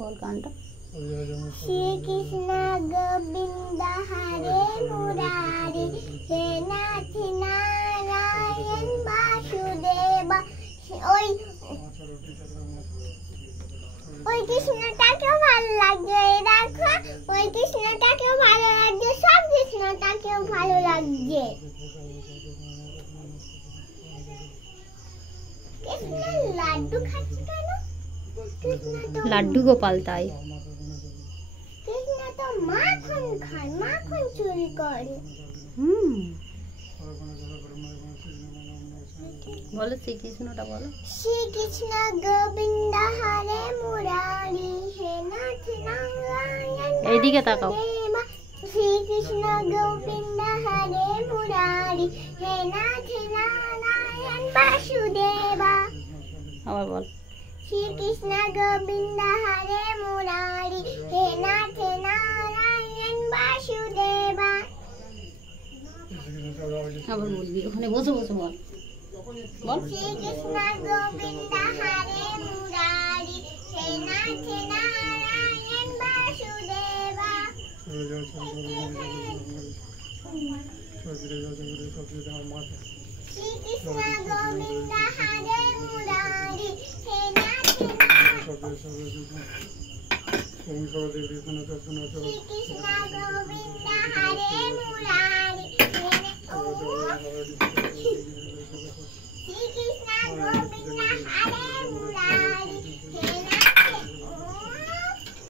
बोल गानটা। श्री कृष्ण गोविंद हरे मुरारी हे नाथ नारायण वासुदेव। ওই ওই কৃষ্ণটাকেও ভালো লাগছে, দেখো ওই কৃষ্ণটাকেও ভালো লাগছে, সব কৃষ্ণটাকেও ভালো লাগছে। কৃষ্ণ লাড্ডু খাচ্ছে কেন? লাড্ডু গোপাল তাই। কৃষ্ণ তো মাখন খায়, মাখন চুরি করে। বলো শ্রীকৃষ্ণটা বলো। শ্রীকৃষ্ণ গোবিন্দ হরে মুরারি হে নাথ নারায়ণ এইদিকে তাকাও। শ্রীকৃষ্ণ গোবিন্দ হরে মুরারি হে নাথ নারায়ণ বাসুদেবা। আবার বল। শ্রীকৃষ্ণ গোবিন্দ হরে মুরারি হে নাথ নারায়ণ বাসুদেবা। আবার বলবি, ওখানে বসে বসে বল। বল। শ্রীকৃষ্ণ গোবিন্দ হরে মুরারি হে নাথ নারায়ণ বাসুদেবা। শ্রীকৃষ্ণ গোবিন্দ হরে মুরারি হে নাথ শ্রীকৃষ্ণ গোবিন্দ